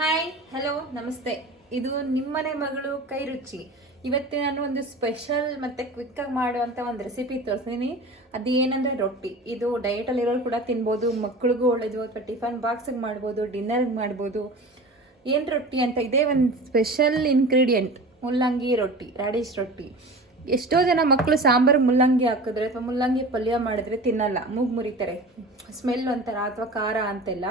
Hi hello ನಮಸ್ತೆ. ಇದು ನಿಮ್ಮನೆ ಮಗಳು ಕೈ ರುಚಿ. ಇವತ್ತು ನಾನು ಒಂದು ಸ್ಪೆಷಲ್ ಮತ್ತೆ ಕ್ವಿಕ್ ಆಗಿ ಮಾಡುವಂತ ಒಂದು ರೆಸಿಪಿ ತೋರಿಸ್ತೀನಿ. ಅದು ಏನಂದ್ರೆ ರೊಟ್ಟಿ. ಇದು ಡಯಟ್ ಅಲ್ಲಿ ಇರೋರು ಕೂಡ ತಿನ್ಬೋದು, ಮಕ್ಕಳಿಗೂ ಒಳ್ಳೇದು, ಅಥವಾ ಟಿಫನ್ ಬಾಕ್ಸ್ ಮಾಡ್ಬೋದು, ಡಿನ್ನರ್ ಮಾಡ್ಬೋದು. ಏನ್ ರೊಟ್ಟಿ ಅಂತ ಇದೇ ಒಂದು ಸ್ಪೆಷಲ್ ಇಂಗ್ರೀಡಿಯೆಂಟ್, ಮುಲ್ಲಂಗಿ ರೊಟ್ಟಿ, ರಾಡಿಶ್ ರೊಟ್ಟಿ. ಎಷ್ಟೋ ಜನ ಮಕ್ಕಳು ಸಾಂಬಾರು ಮುಲ್ಲಂಗಿ ಹಾಕಿದ್ರೆ ಅಥವಾ ಮುಲ್ಲಂಗಿ ಪಲ್ಯ ಮಾಡಿದ್ರೆ ತಿನ್ನಲ್ಲ, ಮೂಗ್ ಮುರಿತಾರೆ, ಸ್ಮೆಲ್ ಅಂತಾರ ಅಥವಾ ಖಾರ ಅಂತೆಲ್ಲ.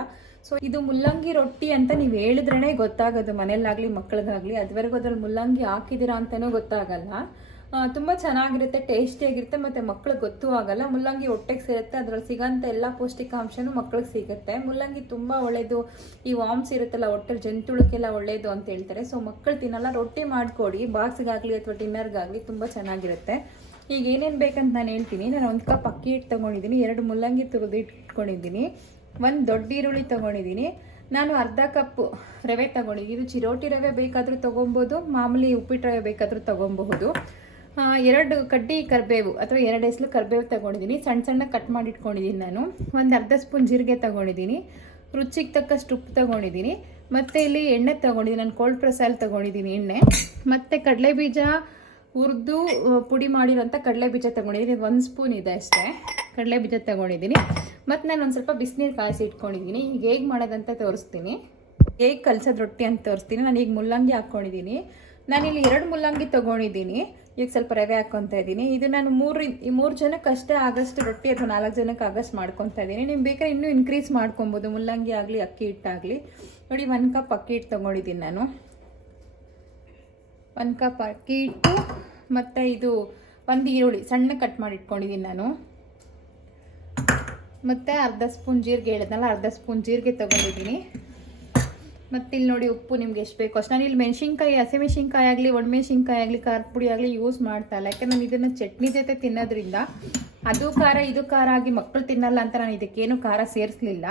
ಸೊ ಇದು ಮುಲ್ಲಂಗಿ ರೊಟ್ಟಿ ಅಂತ ನೀವು ಹೇಳಿದ್ರೇ ಗೊತ್ತಾಗೋದು, ಮನೇಲಾಗ್ಲಿ ಮಕ್ಕಳಿಗಾಗ್ಲಿ. ಅದುವರೆಗೂ ಅದ್ರಲ್ಲಿ ಮುಲ್ಲಂಗಿ ಹಾಕಿದ್ದೀರಾ ಅಂತಲೂ ಗೊತ್ತಾಗಲ್ಲ. ತುಂಬ ಚೆನ್ನಾಗಿರುತ್ತೆ, ಟೇಸ್ಟಿಯಾಗಿರುತ್ತೆ, ಮತ್ತು ಮಕ್ಳಿಗೆ ಗೊತ್ತೂ ಆಗಲ್ಲ. ಮುಲ್ಲಂಗಿ ಹೊಟ್ಟೆಗೆ ಸೇರುತ್ತೆ, ಅದ್ರಲ್ಲಿ ಸಿಗೋಂಥ ಎಲ್ಲ ಪೌಷ್ಟಿಕಾಂಶನೂ ಮಕ್ಳಿಗೆ ಸಿಗುತ್ತೆ. ಮುಲ್ಲಂಗಿ ತುಂಬ ಒಳ್ಳೇದು, ಈ ವಾಮ್ಸ್ ಇರುತ್ತಲ್ಲ ಹೊಟ್ಟೆ ಜಂತುಳಕ್ಕೆಲ್ಲ ಒಳ್ಳೇದು ಅಂತ ಹೇಳ್ತಾರೆ. ಸೊ ಮಕ್ಕಳು ತಿನ್ನಲ್ಲ, ರೊಟ್ಟಿ ಮಾಡಿಕೊಡಿ, ಬಾಕ್ಸ್ಗಾಗಲಿ ಅಥವಾ ಡಿನ್ನರ್ಗಾಗಲಿ, ತುಂಬ ಚೆನ್ನಾಗಿರುತ್ತೆ. ಈಗ ಏನೇನು ಬೇಕಂತ ನಾನು ಹೇಳ್ತೀನಿ. ನಾನು 1 ಕಪ್ ಅಕ್ಕಿ ಹಿಟ್ಟು ತೊಗೊಂಡಿದ್ದೀನಿ, 2 ಮುಲ್ಲಂಗಿ ತುರಿದು ಇಟ್ಕೊಂಡಿದ್ದೀನಿ, 1 ದೊಡ್ಡ ಈರುಳ್ಳಿ ತೊಗೊಂಡಿದ್ದೀನಿ, ನಾನು ಅರ್ಧ ಕಪ್ ರವೆ ತೊಗೊಂಡಿದ್ದೀನಿ. ಇದು ಚಿರೋಟಿ ರವೆ ಬೇಕಾದರೂ ತೊಗೊಬೋದು, ಮಾಮೂಲಿ ಉಪ್ಪಿಟ್ಟು ರವೆ ಬೇಕಾದರೂ ತೊಗೊಬಹುದು. 2 ಕಡ್ಡಿ ಕರಿಬೇವು ಅಥವಾ 2 ಎಸಳು ಕರಿಬೇವು ತೊಗೊಂಡಿದ್ದೀನಿ, ಸಣ್ಣ ಸಣ್ಣ ಕಟ್ ಮಾಡಿ ಇಟ್ಕೊಂಡಿದ್ದೀನಿ. ನಾನು ಒಂದು ಅರ್ಧ ಸ್ಪೂನ್ ಜೀರಿಗೆ ತೊಗೊಂಡಿದ್ದೀನಿ, ರುಚಿಗೆ ತಕ್ಕಷ್ಟು ಉಪ್ಪು ತೊಗೊಂಡಿದ್ದೀನಿ, ಮತ್ತು ಇಲ್ಲಿ ಎಣ್ಣೆ ತೊಗೊಂಡಿದ್ದೀನಿ. ನಾನು ಕೋಲ್ಡ್ ಪ್ರೆಸ್ಸಲ್ಲಿ ತೊಗೊಂಡಿದ್ದೀನಿ ಎಣ್ಣೆ, ಮತ್ತು ಕಡಲೆ ಬೀಜ ಹುರಿದು ಪುಡಿ ಮಾಡಿರೋಂಥ ಕಡಲೆ ಬೀಜ ತೊಗೊಂಡಿದ್ದೀನಿ. 1 ಸ್ಪೂನ್ ಇದೆ ಅಷ್ಟೇ ಕಡಲೆ ಬೀಜ ತೊಗೊಂಡಿದ್ದೀನಿ. ಮತ್ತು ನಾನು ಒಂದು ಸ್ವಲ್ಪ ಬಿಸಿನೀರು ಕಾಯಿಸಿ ಇಟ್ಕೊಂಡಿದ್ದೀನಿ. ಈಗ ಹೇಗೆ ಮಾಡೋದಂತ ತೋರಿಸ್ತೀನಿ, ಹೇಗೆ ಕಲ್ಸೋದು ರೊಟ್ಟಿ ಅಂತ ತೋರಿಸ್ತೀನಿ. ನಾನು ಈಗ ಮುಲ್ಲಂಗಿ ಹಾಕ್ಕೊಂಡಿದ್ದೀನಿ. ನಾನಿಲ್ಲಿ 2 ಮುಲ್ಲಂಗಿ ತೊಗೊಂಡಿದ್ದೀನಿ. ಈಗ ಸ್ವಲ್ಪ ರವೆ ಹಾಕ್ಕೊತಾ ಇದ್ದೀನಿ. ಇದು ನಾನು 3 ಜನಕ್ಕೆ ಅಷ್ಟೇ ಆಗಷ್ಟು ರೊಟ್ಟಿ ಅಥವಾ 4 ಜನಕ್ಕೆ ಆಗಷ್ಟು ಮಾಡ್ಕೊತಾ ಇದ್ದೀನಿ. ನೀವು ಬೇಕಾದ್ರೆ ಇನ್ನೂ ಇನ್ಕ್ರೀಸ್ ಮಾಡ್ಕೊಬೋದು, ಮುಲ್ಲಂಗಿ ಆಗಲಿ ಅಕ್ಕಿ ಹಿಟ್ಟಾಗಲಿ. ನೋಡಿ 1 ಕಪ್ ಅಕ್ಕಿ ಹಿಟ್ಟು ತೊಗೊಂಡಿದ್ದೀನಿ ನಾನು, 1 ಕಪ್ ಅಕ್ಕಿ ಹಿಟ್ಟು, ಮತ್ತು ಇದು 1 ಈರುಳ್ಳಿ ಸಣ್ಣ ಕಟ್ ಮಾಡಿ ಇಟ್ಕೊಂಡಿದ್ದೀನಿ ನಾನು, ಮತ್ತು ಅರ್ಧ ಸ್ಪೂನ್ ಜೀರಿಗೆ ಹೇಳಿದ್ನಲ್ಲ, ಅರ್ಧ ಸ್ಪೂನ್ ಜೀರಿಗೆ ತೊಗೊಂಡಿದ್ದೀನಿ. ಮತ್ತು ಇಲ್ಲಿ ನೋಡಿ ಉಪ್ಪು ನಿಮ್ಗೆ ಎಷ್ಟು ಬೇಕು ಅಷ್ಟು. ನಾನು ಇಲ್ಲಿ ಮೆಣಸಿನ್ಕಾಯಿ, ಹಸಿಮೆಣಸಿನ್ಕಾಯಿ ಆಗಲಿ ಒಣಮೆಣಸಿನ್ಕಾಯಿ ಆಗಲಿ ಖಾರದ ಪುಡಿ ಆಗಲಿ ಯೂಸ್ ಮಾಡ್ತಾ ಇಲ್ಲ, ಯಾಕೆ ನಾನು ಇದನ್ನು ಚಟ್ನಿ ಜೊತೆ ತಿನ್ನೋದ್ರಿಂದ ಅದು ಖಾರ ಇದು ಖಾರ ಆಗಿ ಮಕ್ಕಳು ತಿನ್ನಲ್ಲ ಅಂತ ನಾನು ಇದಕ್ಕೇನು ಖಾರ ಸೇರಿಸಲಿಲ್ಲ.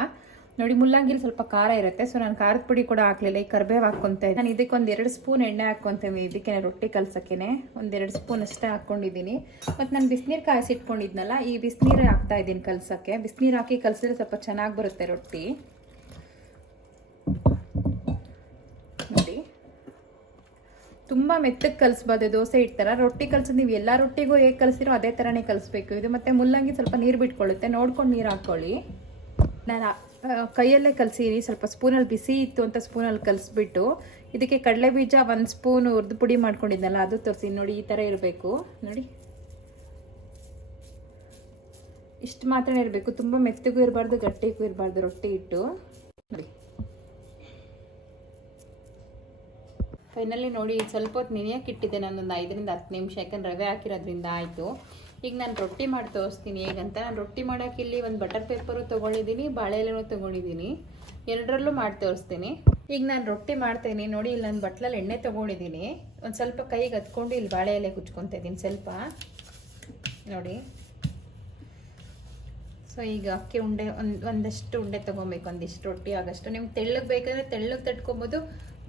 ನೋಡಿ ಮುಲ್ಲಂಗಿಲಿ ಸ್ವಲ್ಪ ಖಾರ ಇರುತ್ತೆ, ಸೊ ನಾನು ಖಾರದ ಪುಡಿ ಕೂಡ ಹಾಕಲಿಲ್ಲ. ಈ ಕರಿಬೇವು ಹಾಕ್ಕೊತಾ ಇದ್ದೀನಿ. ನಾನು ಇದಕ್ಕೆ 2 ಸ್ಪೂನ್ ಎಣ್ಣೆ ಹಾಕ್ಕೊತೀನಿ, ಇದಕ್ಕೆ ರೊಟ್ಟಿ ಕಲ್ಸೋಕ್ಕೆ 2 ಸ್ಪೂನ್ ಅಷ್ಟೇ ಹಾಕ್ಕೊಂಡಿದ್ದೀನಿ. ಮತ್ತು ನಾನು ಬಿಸಿನೀರು ಕಾಯಿಸಿಟ್ಕೊಂಡಿದ್ನಲ್ಲ, ಈ ಬಿಸಿನೀರು ಹಾಕ್ತಾ ಇದ್ದೀನಿ ಕಲ್ಸೋಕ್ಕೆ. ಬಿಸಿನೀರು ಹಾಕಿ ಕಲಿಸಿದ್ರೆ ಸ್ವಲ್ಪ ಚೆನ್ನಾಗಿ ಬರುತ್ತೆ ರೊಟ್ಟಿ. ನೋಡಿ ತುಂಬ ಮೆತ್ತಗೆ ಕಲಿಸ್ಬಾರ್ದು, ದೋಸೆ ಇಡ್ತಾರ ರೊಟ್ಟಿ ಕಲ್ಸೋದು. ನೀವು ಎಲ್ಲ ರೊಟ್ಟಿಗೂ ಹೇಗೆ ಕಲಿಸಿರೋ ಅದೇ ಥರನೇ ಕಲಿಸ್ಬೇಕು. ಇದು ಮತ್ತು ಮುಲ್ಲಂಗಿ ಸ್ವಲ್ಪ ನೀರು ಬಿಟ್ಕೊಳ್ಳುತ್ತೆ, ನೋಡ್ಕೊಂಡು ನೀರು ಹಾಕ್ಕೊಳ್ಳಿ. ನಾನು ಕೈಯಲ್ಲೇ ಕಲಸಿರಿ, ಸ್ವಲ್ಪ ಸ್ಪೂನಲ್ಲಿ ಬಿಸಿ ಇತ್ತು ಅಂತ ಸ್ಪೂನಲ್ಲಿ ಕಲಿಸ್ಬಿಟ್ಟು ಇದಕ್ಕೆ ಕಡಲೆ ಬೀಜ 1 ಸ್ಪೂನ್ ಹುರಿದು ಪುಡಿ ಮಾಡ್ಕೊಂಡಿದ್ನಲ್ಲ ಅದು ತೋರಿಸಿ. ನೋಡಿ ಈ ಥರ ಇರಬೇಕು, ನೋಡಿ ಇಷ್ಟು ಮಾತ್ರ ಇರಬೇಕು, ತುಂಬ ಮೆತ್ತಗೂ ಇರಬಾರ್ದು, ಗಟ್ಟಿಗೂ ಇರಬಾರ್ದು ರೊಟ್ಟಿ ಹಿಟ್ಟು. ನೋಡಿ ಫೈನಲಿ ನೋಡಿ ಸ್ವಲ್ಪ ಹೊತ್ತು ನೆನೆಯಕ್ಕೆ ಇಟ್ಟಿದ್ದೆ ನಾನು, ಒಂದು 5 ರಿಂದ 10 ನಿಮಿಷ, ಯಾಕಂದ್ರೆ ರವೆ ಹಾಕಿರೋದ್ರಿಂದ ಆಯಿತು. ಈಗ ನಾನು ರೊಟ್ಟಿ ಮಾಡಿ ತೋರಿಸ್ತೀನಿ ಹೇಗಂತ. ನಾನು ರೊಟ್ಟಿ ಮಾಡೋಕೆ ಇಲ್ಲಿ ಒಂದು ಬಟರ್ ಪೇಪರು ತೊಗೊಂಡಿದ್ದೀನಿ, ಬಾಳೆ ಎಲೆನೂ ತೊಗೊಂಡಿದ್ದೀನಿ, 2ರಲ್ಲೂ ಮಾಡಿ ತೋರಿಸ್ತೀನಿ. ಈಗ ನಾನು ರೊಟ್ಟಿ ಮಾಡ್ತೀನಿ. ನೋಡಿ ಇಲ್ಲಿ ನಾನು ಬಟ್ಲಲ್ಲಿ ಎಣ್ಣೆ ತೊಗೊಂಡಿದ್ದೀನಿ, ಒಂದು ಸ್ವಲ್ಪ ಕೈಗೆ ಹತ್ಕೊಂಡು ಇಲ್ಲಿ ಬಾಳೆ ಎಲೆ ಕುಚ್ಕೊತಾ ಇದ್ದೀನಿ ಸ್ವಲ್ಪ, ನೋಡಿ. ಸೊ ಈಗ ಅಕ್ಕಿ ಉಂಡೆ ಒಂದಷ್ಟು ಉಂಡೆ ತೊಗೊಬೇಕು, ಒಂದಿಷ್ಟು ರೊಟ್ಟಿ ಆಗಷ್ಟು. ನಿಮ್ಗೆ ತೆಳ್ಳಗೆ ಬೇಕಾದರೆ ತೆಳ್ಳಗೆ ತಟ್ಕೊಬೋದು,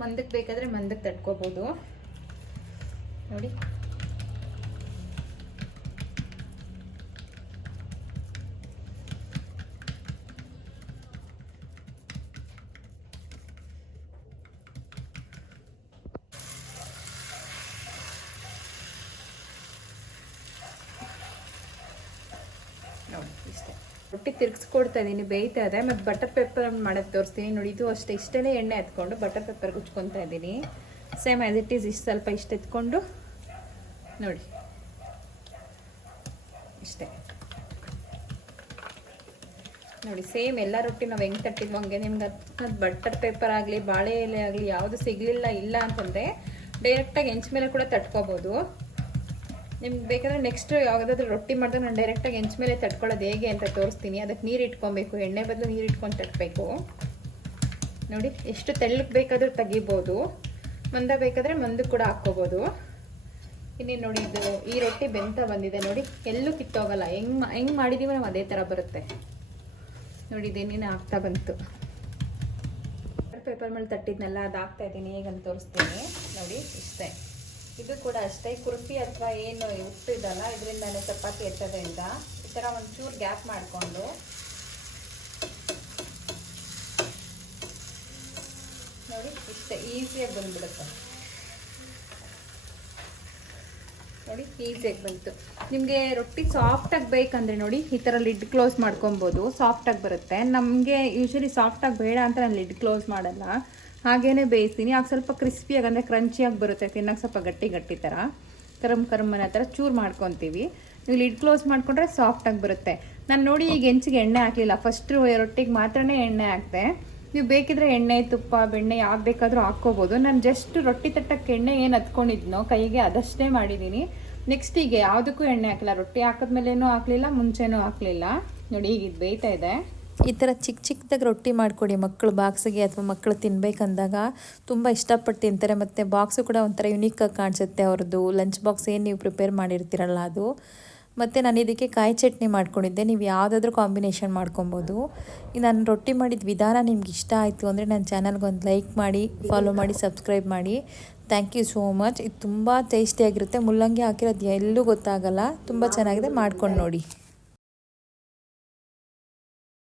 ಮಂದಕ್ಕೆ ಬೇಕಾದರೆ ಮಂದಕ್ಕೆ ತಟ್ಕೋಬೋದು. ನೋಡಿ ಇಷ್ಟೇ ರೊಟ್ಟಿ ತಿರ್ಗಿಸ್ಕೊಡ್ತಾ ಇದ್ದೀನಿ, ಬೇಯ್ತಾ ಇದೆ. ಮತ್ತು ಬಟರ್ ಪೇಪರ್ ಮಾಡೋದು ತೋರಿಸ್ತೀನಿ. ನೋಡಿ ಇದು ಅಷ್ಟೇ, ಇಷ್ಟೇ ಎಣ್ಣೆ ಎತ್ಕೊಂಡು ಬಟರ್ ಪೇಪರ್ ಉಚ್ಕೊತಾ ಇದ್ದೀನಿ. ಸೇಮ್ ಆ್ಯಸ್ ಇಟ್ ಈಸ್, ಇಷ್ಟು ಸ್ವಲ್ಪ ಇಷ್ಟು ಎತ್ಕೊಂಡು ನೋಡಿ ಇಷ್ಟೇ. ನೋಡಿ ಸೇಮ್ ಎಲ್ಲ ರೊಟ್ಟಿ ನಾವು ಹೆಂಗೆ ತಟ್ಟಿದ್ವು ಹಂಗೆ. ನಿಮ್ಗೆ ಅದು ಬಟರ್ ಪೇಪರ್ ಆಗಲಿ ಬಾಳೆ ಎಲೆ ಆಗಲಿ ಯಾವುದು ಸಿಗಲಿಲ್ಲ ಇಲ್ಲ ಅಂತಂದರೆ ಡೈರೆಕ್ಟಾಗಿ ಹೆಂಚು ಮೇಲೆ ಕೂಡ ತಟ್ಕೋಬೋದು. ನಿಮ್ಗೆ ಬೇಕಾದರೆ ನೆಕ್ಸ್ಟ್ ಯಾವುದಾದ್ರೂ ರೊಟ್ಟಿ ಮಾಡಿದ್ರೆ ನಾನು ಡೈರೆಕ್ಟಾಗಿ ಹೆಂಚು ಮೇಲೆ ತಟ್ಕೊಳ್ಳೋದು ಹೇಗೆ ಅಂತ ತೋರಿಸ್ತೀನಿ. ಅದಕ್ಕೆ ನೀರು ಇಟ್ಕೊಬೇಕು, ಎಣ್ಣೆ ಬದಲು ನೀರು ಇಟ್ಕೊಂಡು ತಟ್ಟಬೇಕು. ನೋಡಿ ಎಷ್ಟು ತೆಳ್ಳಗೆ ಬೇಕಾದರೂ ತೆಗಿಬೋದು, ಮಂದ ಬೇಕಾದರೆ ಮಂದಕ್ಕೆ ಕೂಡ ಹಾಕ್ಕೋಬೋದು. ಇನ್ನೇನು ನೋಡಿ ಇದು ಈ ರೊಟ್ಟಿ ಬೆಂತ ಬಂದಿದೆ, ನೋಡಿ ಎಲ್ಲೂ ಕಿತ್ತೋಗಲ್ಲ. ಹೆಂಗೆ ಮಾಡಿದ್ದೀವಿ ನಾವು ಅದೇ ಥರ ಬರುತ್ತೆ. ನೋಡಿ ಇದೇನೇನು ಆಗ್ತಾ ಬಂತು. ಪೇಪರ್ ಮೇಲೆ ತಟ್ಟಿದ್ನೆಲ್ಲ ಅದು ಹಾಕ್ತಾ ಇದ್ದೀನಿ, ಹೇಗಂತ ತೋರಿಸ್ತೀನಿ. ನೋಡಿ ಇಷ್ಟೇ, ಇದು ಕೂಡ ಅಷ್ಟೇ. ಕುರ್ಪಿ ಅಥವಾ ಏನು ಉಪ್ಪಿದಲ್ಲ ಇದರಿಂದಾನೆ ಚಪಾತಿ ಎತ್ತೋದ್ರಿಂದ ಈ ಥರ ಒಂಚೂರು ಗ್ಯಾಪ್ ಮಾಡಿಕೊಂಡು ನೋಡಿ ಇಷ್ಟೇ ಈಸಿಯಾಗಿ ಬಂದುಬಿಡುತ್ತೆ ನೋಡಿ, ಈಸಿಯಾಗಿ ಬಂತು. ನಿಮಗೆ ರೊಟ್ಟಿ ಸಾಫ್ಟಾಗಿ ಬೇಕಂದರೆ ನೋಡಿ ಈ ಥರ ಲಿಡ್ ಕ್ಲೋಸ್ ಮಾಡ್ಕೊಬೋದು, ಸಾಫ್ಟಾಗಿ ಬರುತ್ತೆ. ನಮಗೆ ಯೂಶ್ವಲಿ ಸಾಫ್ಟಾಗಿ ಬೇಡ ಅಂತ ನಾನು ಲಿಡ್ ಕ್ಲೋಸ್ ಮಾಡಲ್ಲ, ಹಾಗೇ ಬೇಯಿಸ್ತೀನಿ. ಆಗ ಸ್ವಲ್ಪ ಕ್ರಿಸ್ಪಿಯಾಗಿ ಅಂದರೆ ಕ್ರಂಚಿಯಾಗಿ ಬರುತ್ತೆ, ತಿನ್ನೋಕೆ ಸ್ವಲ್ಪ ಗಟ್ಟಿ ಗಟ್ಟಿ ಥರ ಕರಮ್ ಅನ್ನೋ ಥರ ಚೂರು ಮಾಡ್ಕೊತೀವಿ. ನೀವು ಲಿಡ್ ಕ್ಲೋಸ್ ಮಾಡಿಕೊಂಡ್ರೆ ಸಾಫ್ಟಾಗಿ ಬರುತ್ತೆ. ನಾನು ನೋಡಿ ಈಗ ಹೆಂಚಿಗೆ ಎಣ್ಣೆ ಹಾಕಲಿಲ್ಲ, ಫಸ್ಟು ರೊಟ್ಟಿಗೆ ಮಾತ್ರನೇ ಎಣ್ಣೆ ಹಾಕ್ತೆ. ನೀವು ಬೇಕಿದ್ರೆ ಎಣ್ಣೆ ತುಪ್ಪ ಬೆಣ್ಣೆ ಯಾವ್ದು ಬೇಕಾದರೂ ಹಾಕ್ಕೋಬೋದು. ನಾನು ಜಸ್ಟ್ ರೊಟ್ಟಿ ತಟ್ಟಕ್ಕೆ ಎಣ್ಣೆ ಏನು ಹತ್ಕೊಂಡಿದ್ನೋ ಕೈಗೆ ಅದಷ್ಟೇ ಮಾಡಿದ್ದೀನಿ. ನೆಕ್ಸ್ಟ್ ಈಗ ಯಾವುದಕ್ಕೂ ಎಣ್ಣೆ ಹಾಕಿಲ್ಲ, ರೊಟ್ಟಿ ಹಾಕಿದ್ಮೇಲೇನೂ ಹಾಕಲಿಲ್ಲ, ಮುಂಚೆನೂ ಹಾಕಲಿಲ್ಲ. ನೋಡಿ ಈಗ ಇದು ಬೇಯ್ತಾ ಇದೆ. ಈ ಥರ ಚಿಕ್ಕ ಚಿಕ್ಕದಾಗಿ ರೊಟ್ಟಿ ಮಾಡಿಕೊಡಿ ಮಕ್ಕಳು ಬಾಕ್ಸಿಗೆ, ಅಥವಾ ಮಕ್ಕಳು ತಿನ್ಬೇಕಂದಾಗ ತುಂಬ ಇಷ್ಟಪಟ್ಟು ತಿಂತಾರೆ. ಮತ್ತು ಬಾಕ್ಸು ಕೂಡ ಒಂಥರ ಯುನೀಕಾಗಿ ಕಾಣಿಸುತ್ತೆ ಅವ್ರದ್ದು ಲಂಚ್ ಬಾಕ್ಸ್ ಏನು ನೀವು ಪ್ರಿಪೇರ್ ಮಾಡಿರ್ತೀರಲ್ಲ ಅದು. ಮತ್ತು ನಾನು ಇದಕ್ಕೆ ಕಾಯಿ ಚಟ್ನಿ ಮಾಡ್ಕೊಂಡಿದ್ದೆ, ನೀವು ಯಾವುದಾದ್ರೂ ಕಾಂಬಿನೇಷನ್ ಮಾಡ್ಕೊಬೋದು. ನಾನು ರೊಟ್ಟಿ ಮಾಡಿದ ವಿಧಾನ ನಿಮ್ಗೆ ಇಷ್ಟ ಆಯಿತು ಅಂದರೆ ನನ್ನ ಚಾನಲ್ಗೆ ಒಂದು ಲೈಕ್ ಮಾಡಿ, ಫಾಲೋ ಮಾಡಿ, ಸಬ್ಸ್ಕ್ರೈಬ್ ಮಾಡಿ. Thank you so much. ಇದು ತುಂಬ ಟೇಸ್ಟಿಯಾಗಿರುತ್ತೆ, ಮುಲ್ಲಂಗಿ ಹಾಕಿರೋದು ಎಲ್ಲೂ ಗೊತ್ತಾಗಲ್ಲ, ತುಂಬ ಚೆನ್ನಾಗಿದೆ, ಮಾಡ್ಕೊಂಡು ನೋಡಿ.